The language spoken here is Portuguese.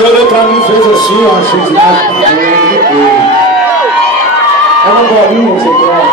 Você olhou pra mim e fez assim, ó, achei que é uma bolinha, você quer?